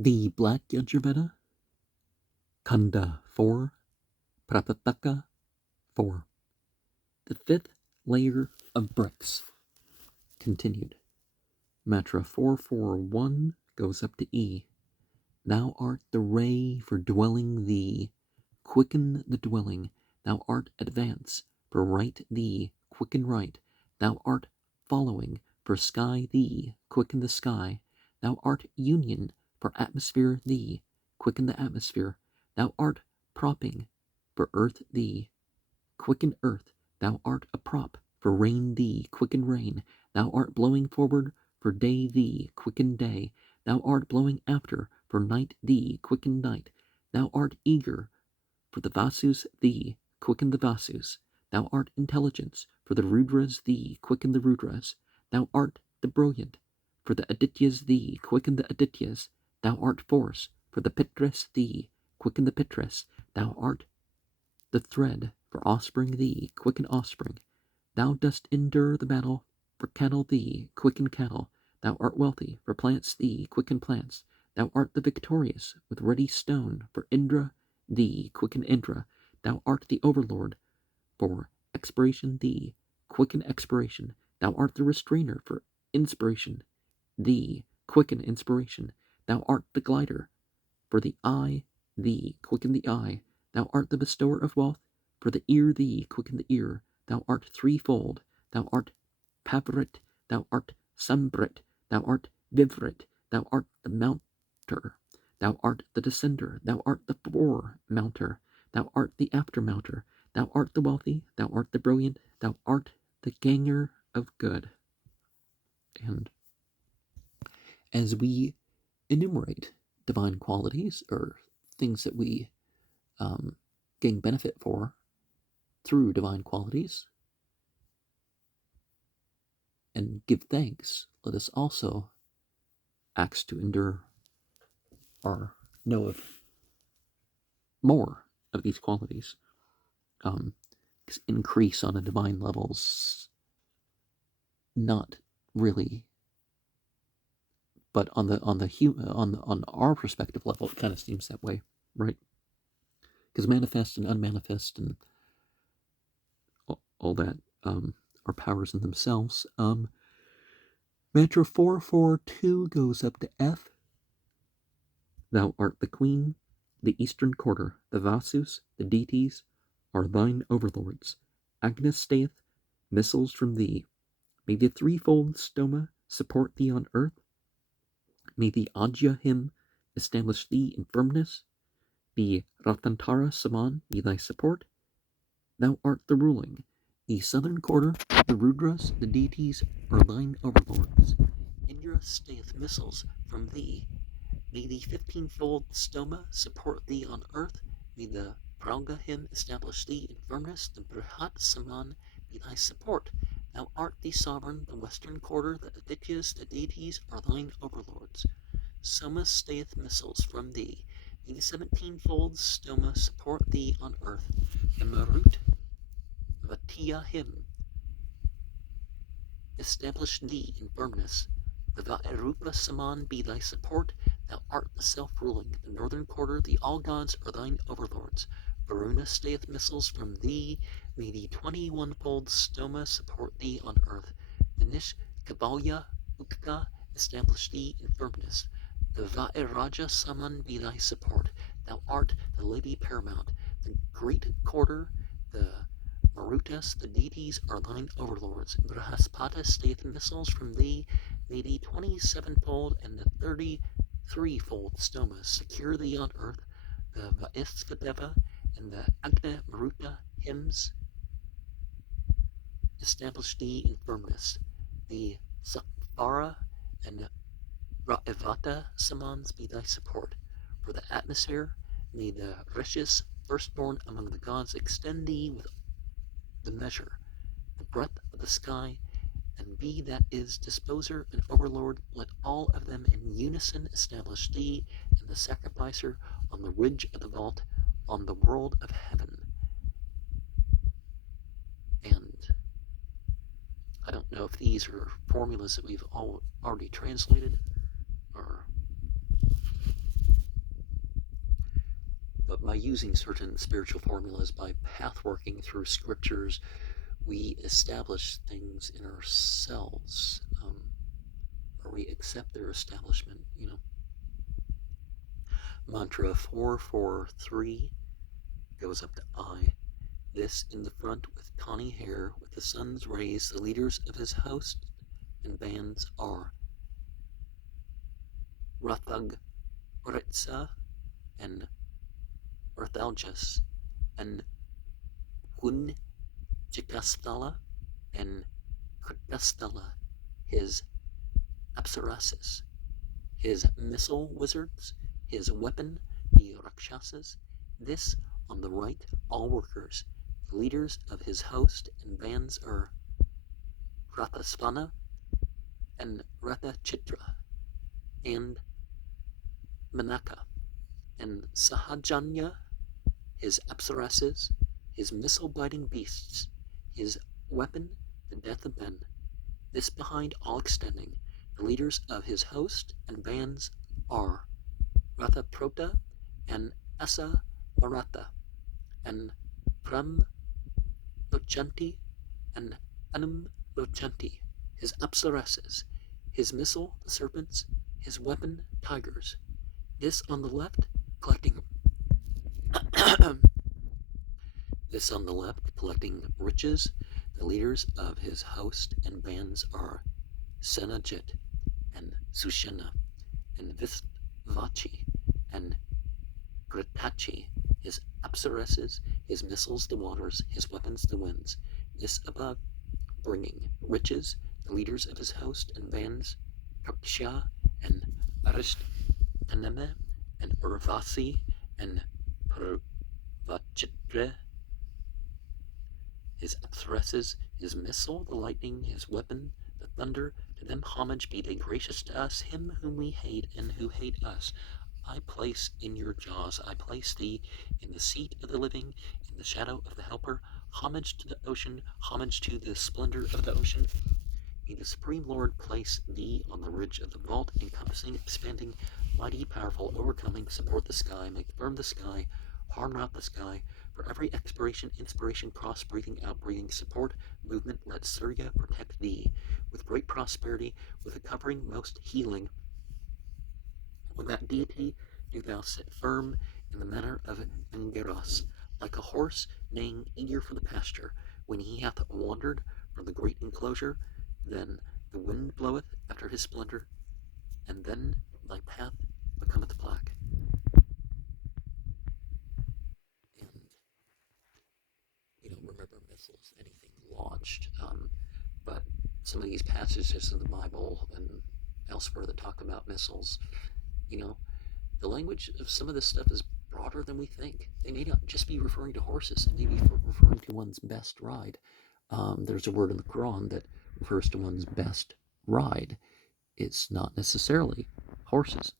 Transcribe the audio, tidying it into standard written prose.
The Black Yajurveda, Kanda 4, Prapathaka 4. The fifth layer of bricks. Continued. Mantra 441 goes up to E. Thou art the ray for dwelling thee. Quicken the dwelling. Thou art advance for right thee. Quicken right. Thou art following for sky thee. Quicken the sky. Thou art union for atmosphere thee. Quicken the atmosphere. Thou art propping for earth thee. Quicken earth. Thou art a prop for rain thee. Quicken rain. Thou art blowing forward for day thee. Quicken day. Thou art blowing after for night thee. Quicken night. Thou art eager for the Vasus thee. Quicken the Vasus. Thou art intelligence for the Rudras thee. Quicken the Rudras. Thou art the brilliant for the Adityas thee. Quicken the Adityas. Thou art force for the Pitras thee. Quicken the Pitras. Thou art the thread for offspring thee. Quicken offspring. Thou dost endure the battle for cattle thee. Quicken cattle. Thou art wealthy for plants thee. Quicken plants. Thou art the victorious with ready stone for Indra thee. Quicken Indra. Thou art the overlord for expiration thee. Quicken expiration. Thou art the restrainer for inspiration thee. Quicken inspiration. Thou art the glider for the eye thee. Quicken the eye. Thou art the bestower of wealth for the ear thee. Quicken the ear. Thou art threefold. Thou art Pavrit. Thou art Sambrit. Thou art Vivrit. Thou art the mounter. Thou art the descender. Thou art the fore-mounter. Thou art the after-mounter. Thou art the wealthy. Thou art the brilliant. Thou art the ganger of good. And as we enumerate divine qualities or things that we gain benefit for through divine qualities and give thanks, let us also ask to endure or know of more of these qualities. Increase on a divine level's not really, but on our perspective level, it kind of seems that way, right? Because manifest and unmanifest and all that are powers in themselves. Mantra 442 goes up to F. Thou art the queen, the eastern quarter, the Vasus, the deities are thine overlords. Agnes stayeth missiles from thee. May the threefold stoma support thee on earth. May the Ajya hymn establish thee in firmness. The Ratantara Saman be thy support. Thou art the ruling. The southern quarter, the Rudras, the deities are thine overlords. Indra stayeth missiles from thee. May the 15-fold stoma support thee on earth. May the Prauga hymn establish thee in firmness. The Brihat Saman be thy support. Thou art the sovereign, the western quarter, the Adityas, the deities are thine overlords. Soma stayeth missiles from thee. May the 17-fold stoma support thee on earth. The Marut Vatiya hymn establish thee in firmness. The Vaerupa Saman be thy support. Thou art the self-ruling, the northern quarter, the all-gods are thine overlords. Varuna stayeth missiles from thee. May the 21-fold stoma support thee on earth. The Nishkabalya Ukka establish thee in firmness. The Vairaja Saman be thy support. Thou art the lady paramount, the great quarter, the Marutas, the deities are thine overlords. Brahaspata stayeth missiles from thee. May the 27-fold and the 33-fold stomas secure thee on earth. The Vaisvadeva and the Agna Maruta hymns establish thee in firmness. The Satvara and Ra'evata Samans be thy support. For the atmosphere, may the Rishis, firstborn among the gods, extend thee with the measure, the breadth of the sky, and be that is disposer and overlord, let all of them in unison establish thee and the sacrificer on the ridge of the vault, on the world of heaven. And I don't know if these are formulas that we've already translated, or by using certain spiritual formulas, by path working through scriptures, we establish things in ourselves, or we accept their establishment, Mantra 443 goes up to I. This in the front with tawny hair, with the sun's rays, the leaders of his host and bands are Rathag, Ritsa, and Rathaljas, and Hun Jikasthala, and Kritasthala, his apsarasis, his missile wizards, his weapon, the Rakshasas. This on the right, all workers, the leaders of his host and bands are Rathaspana and Rathachitra, and Manaka, and Sahajanya, his apsarases, his missile-biting beasts, his weapon, the death of men. This behind all extending, the leaders of his host and bands are Rathaprota and Asa Maratha, and Pram Lochanti and Anum Lochanti, his apsarases, his missile, the serpents, his weapon, tigers. This on the left, collecting this on the left, collecting riches. The leaders of his host and bands are Senajit and Sushena, and Vistvachi and Gritachi, his apsarases, his missiles the waters, his weapons the winds. This above, bringing riches, the leaders of his host and bands, Kaksha and Arisht Taneme and Urvasi and Purvachitra, his apsarases, his missile, the lightning, his weapon, the thunder. To them homage be they gracious to us, him whom we hate and who hate us. I place in your jaws, I place thee in the seat of the living, in the shadow of the helper. Homage to the ocean, homage to the splendor of the ocean. May the Supreme Lord place thee on the ridge of the vault, encompassing, expanding, mighty, powerful, overcoming, support the sky, make firm the sky, harm not the sky. For every expiration, inspiration, cross, breathing, out, breathing, support, movement, let Surya protect thee. With great prosperity, with a covering most healing. When that deity do thou sit firm in the manner of Angeros, like a horse neighing eager for the pasture, when he hath wandered from the great enclosure, then the wind bloweth after his splendor, and then thy path becometh black. And remember missiles, anything launched, but some of these passages in the Bible and elsewhere that talk about missiles, the language of some of this stuff is broader than we think. They may not just be referring to horses, they may be referring to one's best ride. There's a word in the Quran that refers to one's best ride. It's not necessarily horses.